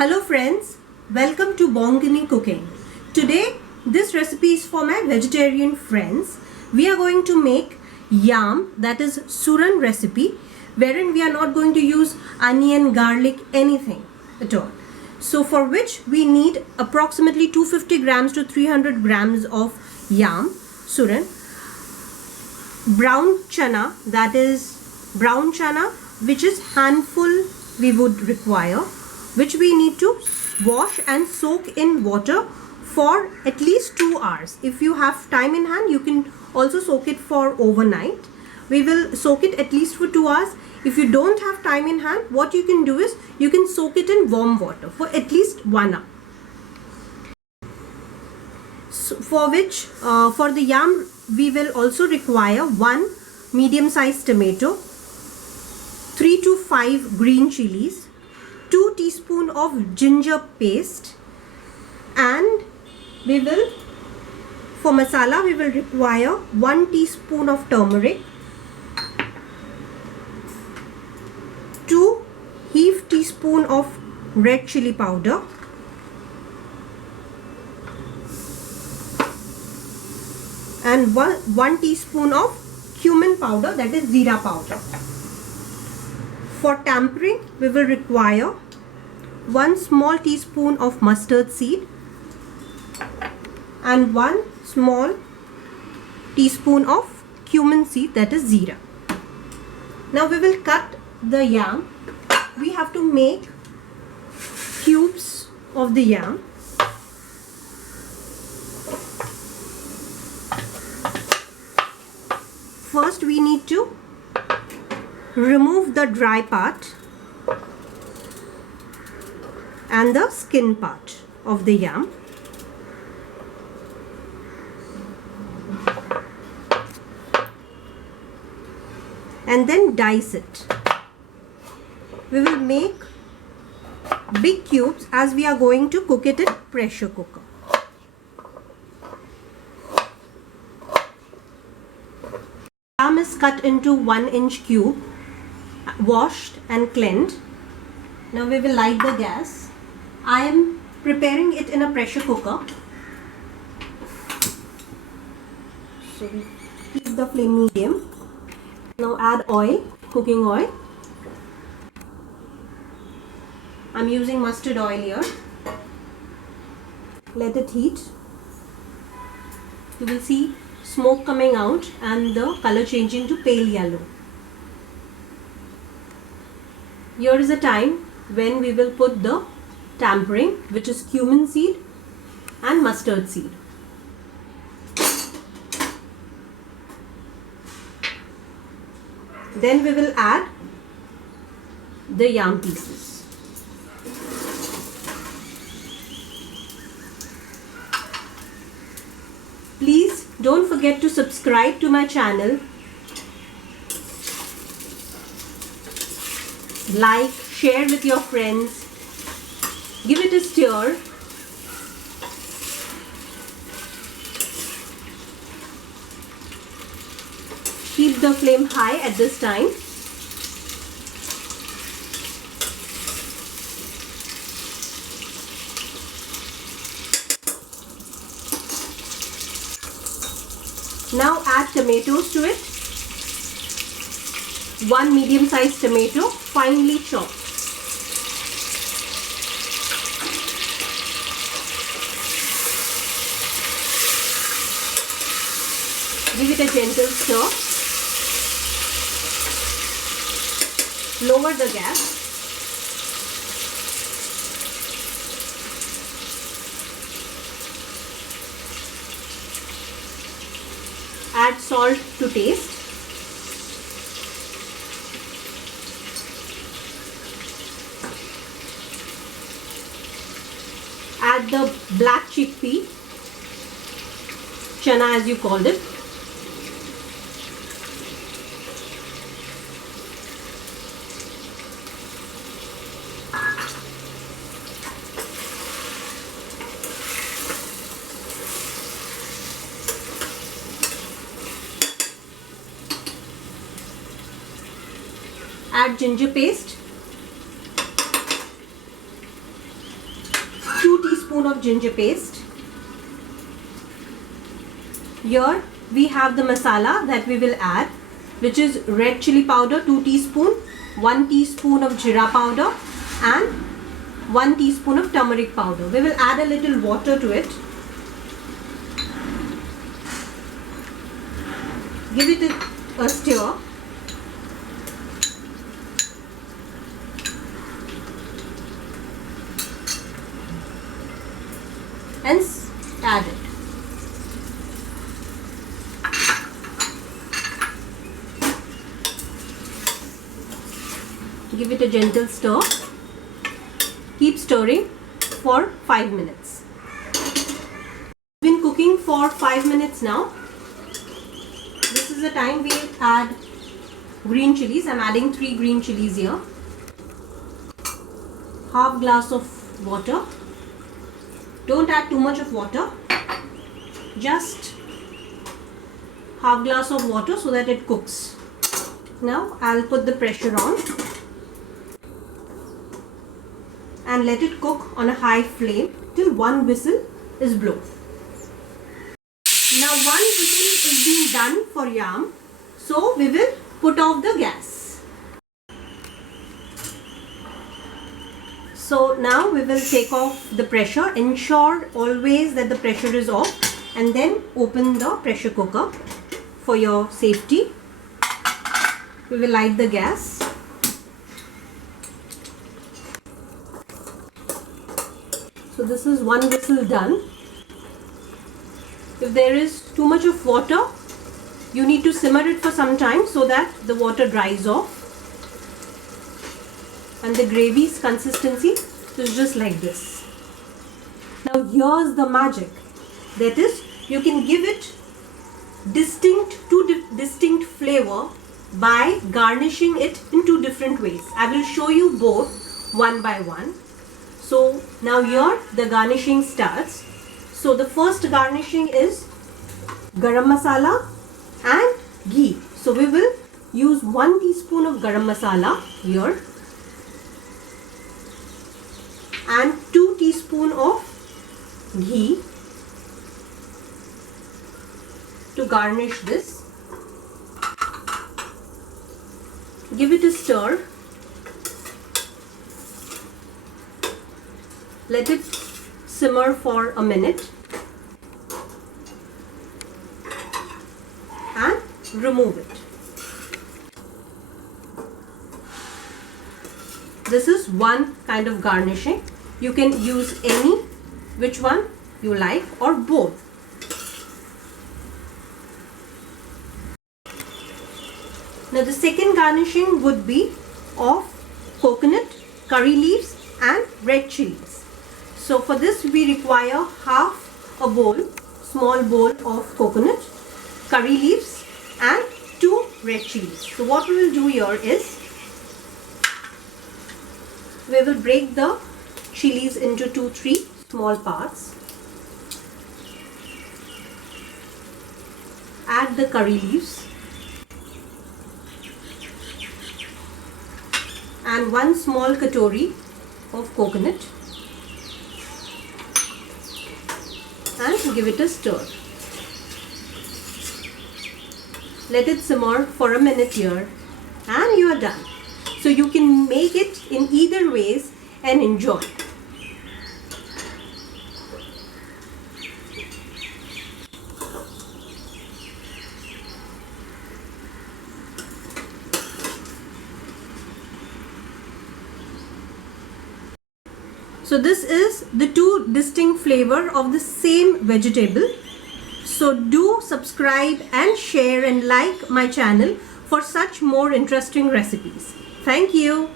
Hello friends, welcome to Bongini Cooking. Today this recipe is for my vegetarian friends. We are going to make yam, that is suran recipe, wherein we are not going to use onion, garlic, anything at all. So for which we need approximately 250 grams to 300 grams of yam suran. Brown chana, that is brown chana, which is handful we would require, which we need to wash and soak in water for at least 2 hours. If you have time in hand, you can also soak it for overnight. We will soak it at least for 2 hours. If you don't have time in hand, what you can do is you can soak it in warm water for at least 1 hour. So for the yam, we will also require 1 medium-sized tomato, 3 to 5 green chilies, 2 teaspoons of ginger paste, and for masala we will require 1 teaspoon of turmeric, 2 heaped teaspoon of red chili powder, and 1 teaspoon of cumin powder, that is zira powder. For tempering, we will require 1 small teaspoon of mustard seed and 1 small teaspoon of cumin seed, that is zira. Now we will cut the yam. We have to make cubes of the yam. First we need to remove the dry part and the skin part of the yam. And then dice it. We will make big cubes as we are going to cook it in pressure cooker. Yam is cut into 1-inch cube, washed and cleaned. Now we will light the gas. I am preparing it in a pressure cooker. So keep the flame medium. Now add oil, cooking oil. I am using mustard oil here. Let it heat. You will see smoke coming out and the color changing to pale yellow. Here is the time when we will put the tempering, which is cumin seed and mustard seed. Then we will add the yam pieces. Please don't forget to subscribe to my channel, like, share with your friends, give it a stir. Keep the flame high at this time. Now add tomatoes to it. 1 medium-sized tomato, finely chopped. Give it a gentle stir. Lower the gas. Add salt to taste. Add the black chickpea, chana as you called it. Add ginger paste. teaspoon of ginger paste. Here we have the masala that we will add, which is red chili powder 2 teaspoon, 1 teaspoon of jeera powder and 1 teaspoon of turmeric powder. We will add a little water to it. Give it a stir. And add it. Give it a gentle stir. Keep stirring for 5 minutes. Been cooking for 5 minutes now. This is the time we add green chilies. I'm adding 3 green chilies here. Half glass of water. Don't add too much of water. Just half glass of water so that it cooks. Now I'll put the pressure on and let it cook on a high flame till 1 whistle is blown. Now 1 whistle is being done for yam, so we will put off the gas. So now we will take off the pressure. Ensure always that the pressure is off and then open the pressure cooker for your safety. We will light the gas. So this is 1 whistle done. If there is too much of water, you need to simmer it for some time so that the water dries off. And the gravy's consistency is just like this. Now here's the magic. That is, you can give it distinct flavor by garnishing it in 2 different ways. I will show you both one by one. So now here the garnishing starts. So the first garnishing is garam masala and ghee. So we will use 1 teaspoon of garam masala here and 2 teaspoon of ghee to garnish this. Give it a stir. Let it simmer for a minute and remove it. This is one kind of garnishing. You can use any, which one you like, or both. Now the second garnishing would be of coconut, curry leaves and red chilies. So for this we require half a bowl, small bowl of coconut, curry leaves and 2 red chilies. So what we will do here is, we will break the chilies into 2-3 small parts. Add the curry leaves and 1 small katori of coconut and give it a stir. Let it simmer for a minute here and you are done. So you can make it in either ways and enjoy. So this is the 2 distinct flavor of the same vegetable. So do subscribe and share and like my channel for such more interesting recipes. Thank you.